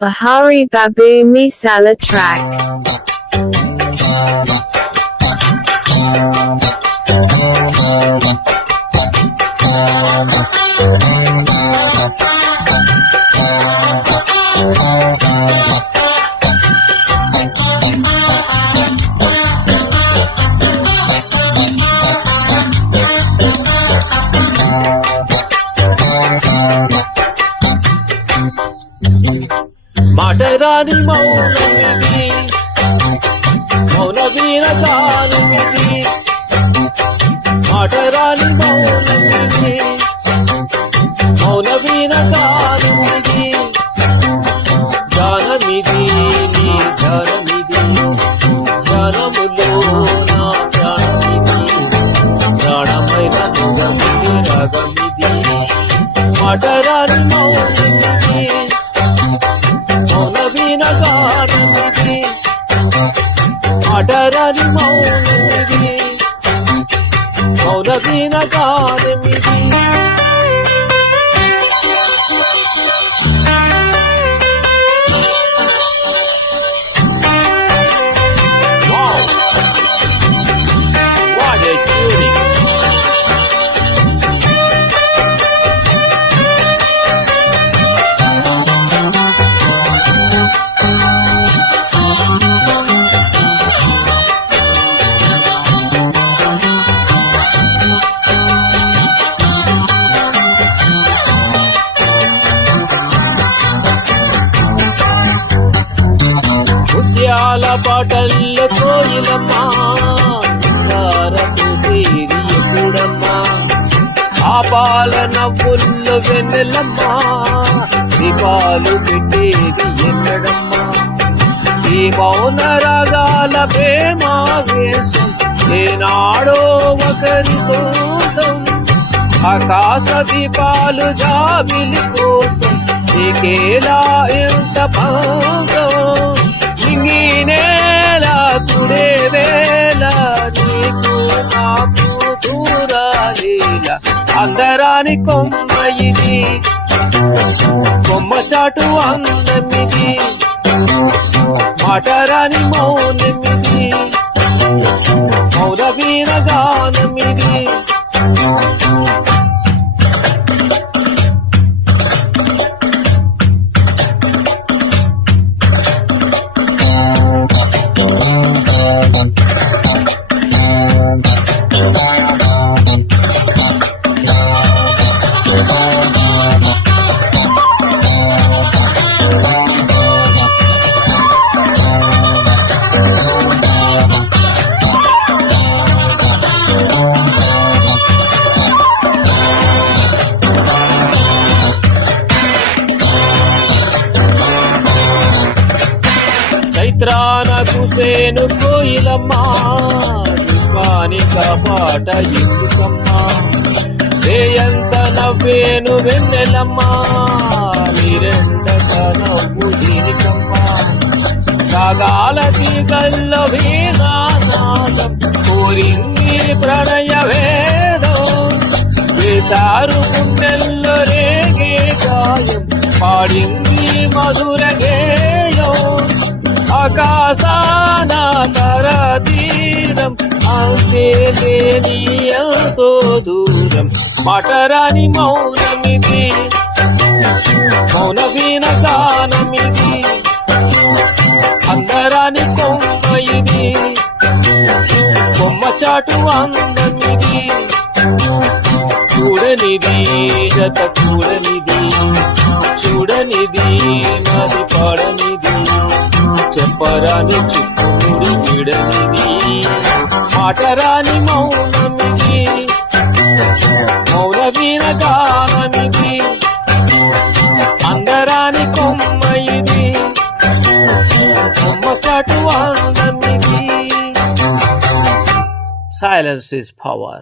Bahari Babu Misala track. మాటరాని మౌనమిది మౌన వీణ గానమిది మాటరాని మౌనమిది మౌన వీణ గానమిది జానమిది నీ జానమిది జానములో నా ప్రాణమిది ప్రాణమైన నిజమిది రాగమిది మాటరాని మౌనమిది మౌనవీణ గానమిది మాటరాని మౌనమిది మౌనవీణ గానమిది Wow! What a tuning! ముత్యాల పాటల్లో కోయిలమ్మా పూసేది ఎప్పుడమ్మా ఆ పాల నవ్వుల్లో వెన్నెలమ్మా దీపాలు పెట్టేది ఎన్నడమ్మా ఈ మౌన రాగాల ప్రేమావేశం ఏనాడో ఒకరి సొంతం ఆకాశ దీపాలు జాబిలి కోసం నీకేలా ఎంత పాదం నేల తుడే వేళ నీకు నాకు దూరాలేల అందరాని కొమ్మ ఇది కొమ్మ చాటు అందమిది మాటరాని మౌనమిది మౌన వీణ గానమిది చైత్రాన కుసేను కోయిలమ్మా పుష్పాని కాపాట ఎందుకమ్మా రేయంత నవ్వేను వెన్నెలమ్మా మీరెండక నవ్వు దీనికమ్మా రాగాల తీగల్లో వీణానాదం కోరింది ప్రణయ వేదం వేశారు గుండెల్లో రేగే గాయం పాడింది మధుర గేయం ఆకాశాన తరతీరం అంతే లేని ఎంతో దూరం మాటరాని మౌనమిది మౌన వీణ గానమిది అందరాని కొమ్మ ఇది కొమ్మ చాటు అందమిది చూడనిది జత చూడనిది చూడనిది నది పాడనిది చెప్పరాని చిక్కుడి విడనిది మాటరాని మౌనమిది మౌన వీణ గానమిది అందరాని కొమ్మ ఇది కొమ్మ చాటు అందమిది. Silence is power.